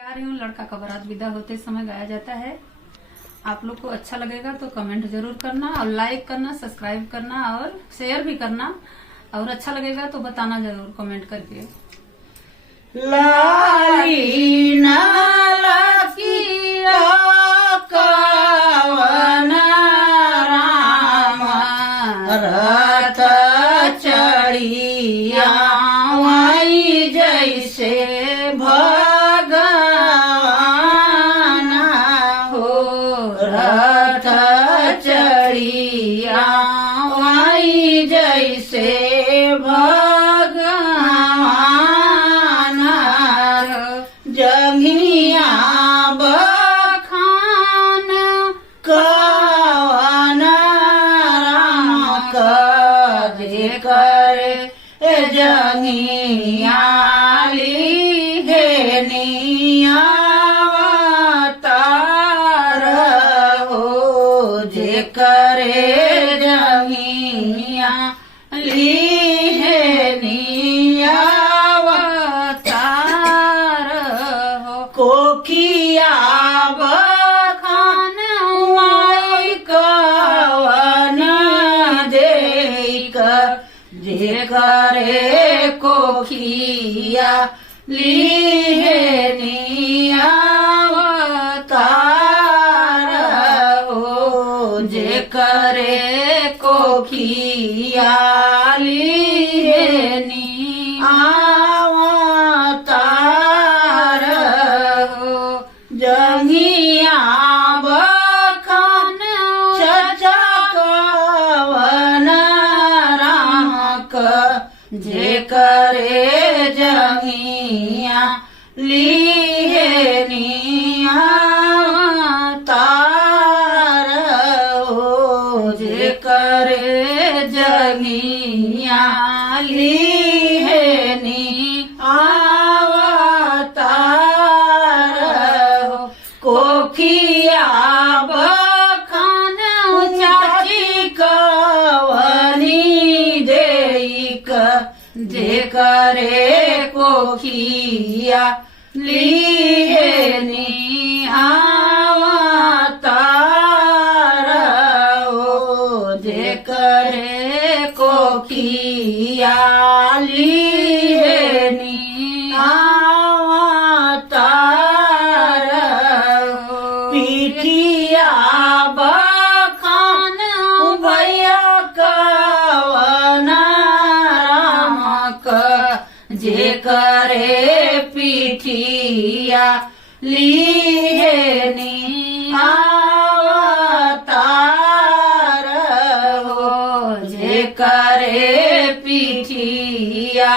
गा रही हूँ। लड़का का बारात विदा होते समय गाया जाता है। आप लोग को अच्छा लगेगा तो कमेंट जरूर करना और लाइक करना, सब्सक्राइब करना और शेयर भी करना। और अच्छा लगेगा तो बताना जरूर कमेंट करके। लाली नालकिया कवन राम रथ चढ़िया वही जैसे भगवान हो रथ चढ़िया वही जैसे जंगिया बखान कवन राम कदे करे जंगिया लिघेनिया अवतार हो जे करे जंगिया लिघेनिया कोकिया बखान माई कवन देख जे करे कोकिया लिहेनिया अवतार हो जे करे कोकिया लिहेनी जंगिया बखान कवन राम जे करे जंगिया लिहेनिया तार हो जे करे जंगिया लिहेनी कोकिया बखान चाची कवनी देख जे करे कोकिया लिहेनी अवतार हो जे करे कोकिया लिहेनी पिठिया बखान भैया कवन राम जे करे पिठिया लिहेनी अवतार हो जे करे पिठिया